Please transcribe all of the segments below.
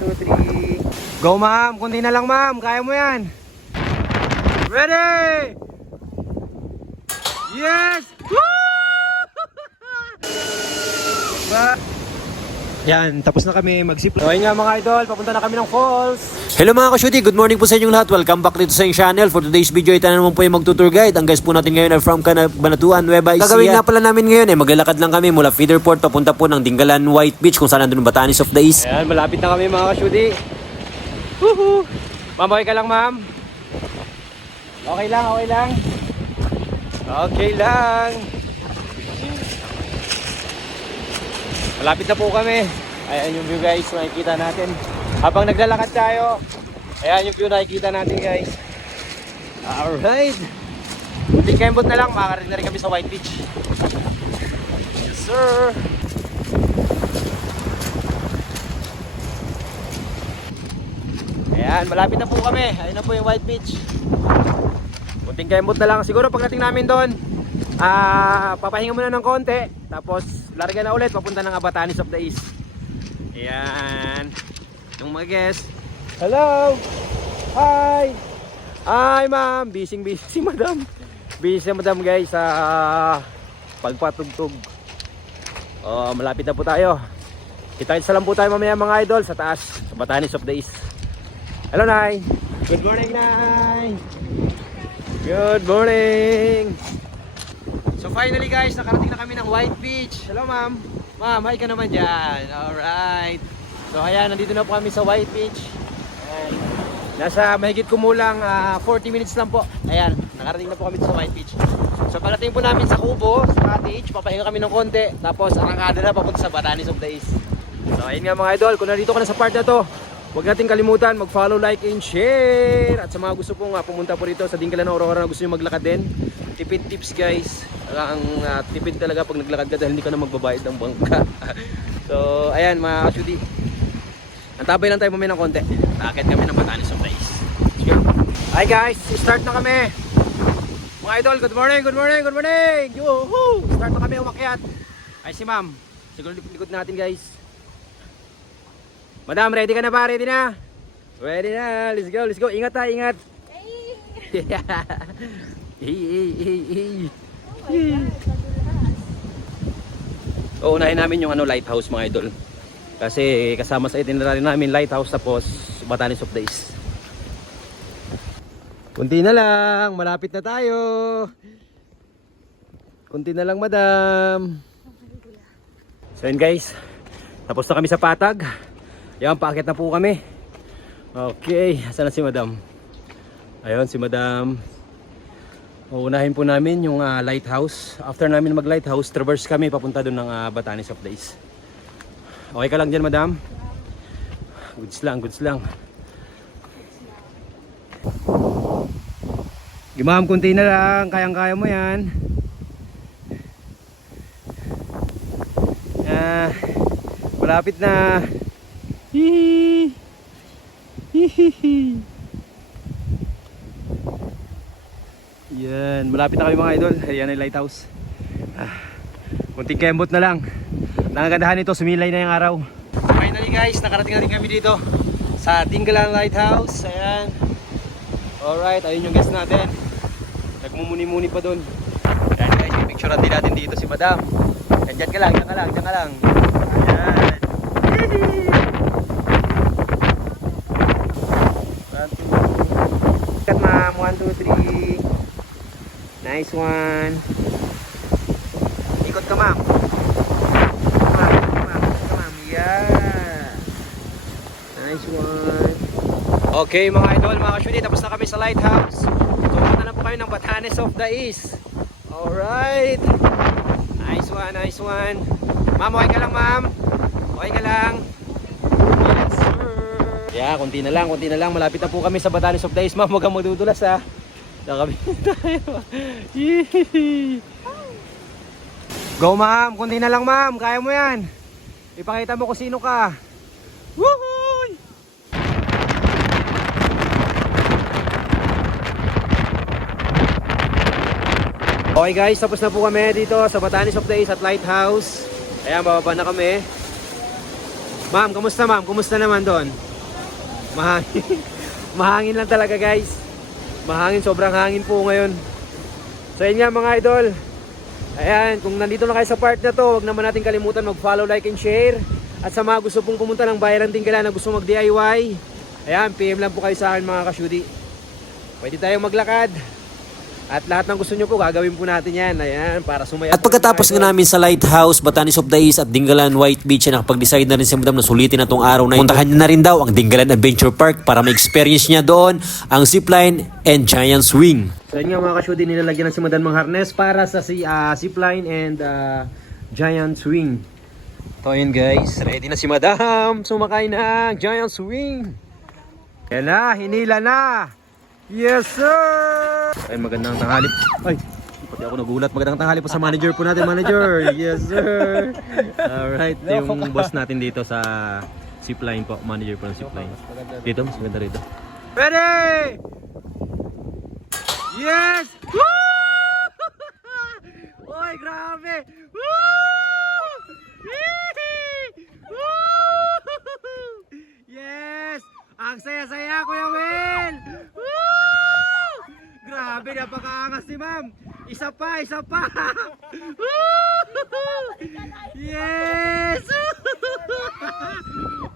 2, 3. Go ma'am, kunti na lang ma'am, kaya mo yan. Ready? Yes! Woo! Yan, tapos na kami mag-zipline. So ayun nga mga idol, papunta na kami ng falls. Hello mga ka-shooty, good morning po sa inyong lahat. Welcome back dito sa inyong channel. For today's video, ito na naman po yung mag-tour guide. Ang guys po natin ngayon ay from Cabanatuan, Nueva Ecija. Gagawin nga pala namin ngayon maglalakad lang kami mula Feeder Port papunta po ng Dingalan White Beach kung saan nandun Batanes of the East. Ayan, malapit na kami mga ka-shooty. Woohoo! Ma'am, okay ka lang ma'am? Okay lang, okay lang. Okay lang. Malapit na po kami. Ayan yung view guys, makikita natin. Habang naglalakad tayo, ayan yung view nakikita natin guys. Alright. Kunting kembot na lang, makakarating na rin kami sa White Beach. Yes sir. Ayan, malapit na po kami. Ayun na po yung White Beach. Kunting kembot na lang. Siguro pagdating namin doon, papahinga muna ng konti. Tapos larga na ulit papunta ng Batanes of the East. Ayan. Yung mga guest. Hello. Hi. Hi ma'am. Busy si madam. Busy si madam guys sa pagpatugtog. Malapit na po tayo. Kita-kita lang po tayo mamaya mga idol sa taas sa Batanes of the East. Hello Nay. Good morning Nay. Good morning. So finally guys, nakarating na kami ng White Beach. Hello ma'am. Ma'am, hi ka naman dyan. Alright. So ayan, nandito na po kami sa White Beach. Ayan. Nasa mahigit kumulang 40 minutes lang po. Ayan, nakarating na po kami sa White Beach. So pagdating po namin sa Kubo, sa cottage, papahinga kami ng konti. Tapos arangkada na papunta sa Batanes of the East. So ayun nga mga idol, kung nandito ka na sa part na to, huwag natin kalimutan mag-follow, like, and share. At sa mga gusto pong pumunta po rito sa Dingalan Aurora na gusto nyo maglakad din, tipid tips guys. Ang tipid talaga pag naglakad ka dahil hindi ka na magbabayad ng bangka. So ayan mga ka-shooty, antabay lang tayo mamaya ng konti. Nakakit kami ng Batanes of the East. Hi guys, start na kami. Mga idol, good morning, good morning, good morning. Yoo-hoo! Start na kami umakyat. Ay si ma'am, siguro likod natin guys. Madam, ready ka na ba? Ready na? Ready na. Let's go, let's go. Ingat ha, ingat. Uunahin namin yung lighthouse mga idol. Kasi kasama sa itinerary namin lighthouse tapos Batanes of the East. Kunti na lang, malapit na tayo. Kunti na lang madam. So yun guys, tapos na kami sa Patag. Yan, paakit na po kami. Okay, saan na si madam? Ayun, si madam. Uunahin po namin yung lighthouse. After namin mag-lighthouse, traverse kami papunta doon ng Batanes of the East. Okay ka lang dyan, madam? Goods lang, goods lang. Ma'am, kunti na lang. Kayang-kaya mo yan. Malapit na. Hihihi. Hihihi. Yan, malapit na kami mga idol. Ayan yung lighthouse. Kunting kembot na lang. Nangagandahan nito, sumilay na yung araw. Finally guys, nakarating na rin kami dito sa Dingalan Lighthouse. Ayan. Alright, ayun yung guest natin. Nagmumuni-muni pa dun. Ayan guys, yung picture din natin dito si madam. Diyan ka lang, diyan ka lang, diyan ka lang. Ayan. Cut ma'am, 1, 2, 3. Nice one. Ikot ka ma'am. Ma'am. Yeah. Nice one. Okay mga idol, mga ka-shooty, tapos na kami sa lighthouse. So punta na po kami ng Batanes of the East. Alright. Nice one, nice one. Ma'am, okay ka lang ma'am? Okay ka lang? Yes sir. Yeah, konti na lang. Malapit na po kami sa Batanes of the East. Ma'am, huwag kang madudulas ha. Nakabit tayo. Go ma'am, kunti na lang ma'am. Kaya mo yan. Ipakita mo kung sino ka. Woohoo! Okay guys, tapos na po kami dito sa Batanes of the East at Lighthouse. Ayan, bababa na kami. Ma'am, kamusta ma'am? Kumusta naman doon? Mahangin. Mahangin lang talaga guys. Mahangin, sobrang hangin po ngayon. So yun nga mga idol. Ayan, kung nandito na kayo sa part na to, huwag naman natin kalimutan mag-follow, like, and share. At sa mga gusto pong pumunta ng Bayan ng Dingalan na gusto mag-DIY, ayan, PM lang po kayo sa akin mga ka-shudi. Pwede tayong maglakad. At lahat ng gusto nyo po, gagawin po natin yan. Ayan, para sumaya. At pagkatapos nga namin sa Lighthouse, Batanes of the East at Dingalan White Beach, ay nakapag-decide na rin si Madam na sulitin na tong araw na ito. Puntahan niya na rin daw ang Dingalan Adventure Park para ma-experience niya doon ang zipline and giant swing. So yun nga mga ka-shudi, nilalagyan na si Madam ng harness para sa zipline and giant swing. So yun guys, ready na si Madam sumakay ng giant swing. Kaya na, hinila na. Yes sir! Ay, magandang tanghali. Ay, pati ako nagulat. Magandang tanghali po sa manager po natin, manager. Yes sir! Alright, yung boss natin dito sa zipline po. Manager po ng zipline. Dito, mas maganda rito. Ready! Yes! Woo! Oy, grabe! Woo! Woo! Yes! Ang saya-saya, Kuya Will! Woo! Grabe, napakaangas ni ma'am! Isa pa, isa pa! Woo! Yes!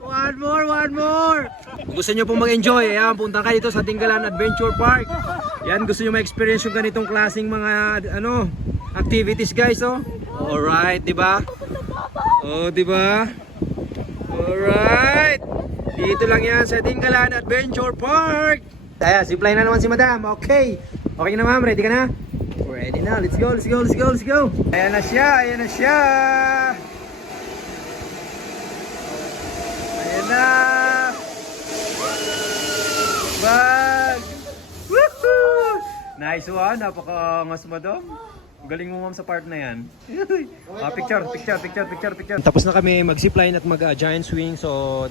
One more, one more! Kung gusto nyo pong mag-enjoy, ayan, punta kayo dito sa Dingalan Adventure Park. Yan, gusto nyo ma-experience yung ganitong klaseng mga activities guys, oh. Alright, di ba? Oh, di ba? Alright. Dito lang yan sa Dingalan Adventure Park. Ayan, zipline na naman si Madam. Okay. Okay na ma'am, ready ka na? Ready na. Let's go, let's go, let's go, let's go. Ayan na siya, ayan na siya. Ayan na. Bag. Woohoo! Nice one, napaka-angas Madam. Galing mo ma'am sa part na yan. Picture. Tapos na kami mag-zipline at mag-giant swing. So,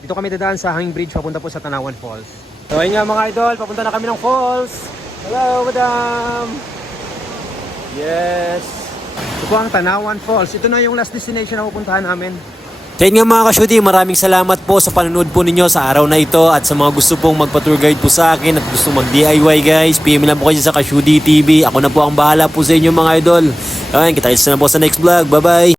dito kami dadaan sa hanging bridge papunta po sa Tanawan Falls. So, ayun nga mga idol, papunta na kami ng falls. Hello, Madam! Yes! Ito po ang Tanawan Falls. Ito na yung last destination na pupuntahan namin. So yun nga mga ka-shudi, maraming salamat po sa panonood po ninyo sa araw na ito at sa mga gusto pong magpa-tour guide po sa akin at gusto mag-DIY guys, PM lang po kayo sa Ka-Shudi TV. Ako na po ang bahala po sa inyo mga idol. Ayun, kita-kits na po sa next vlog. Bye-bye!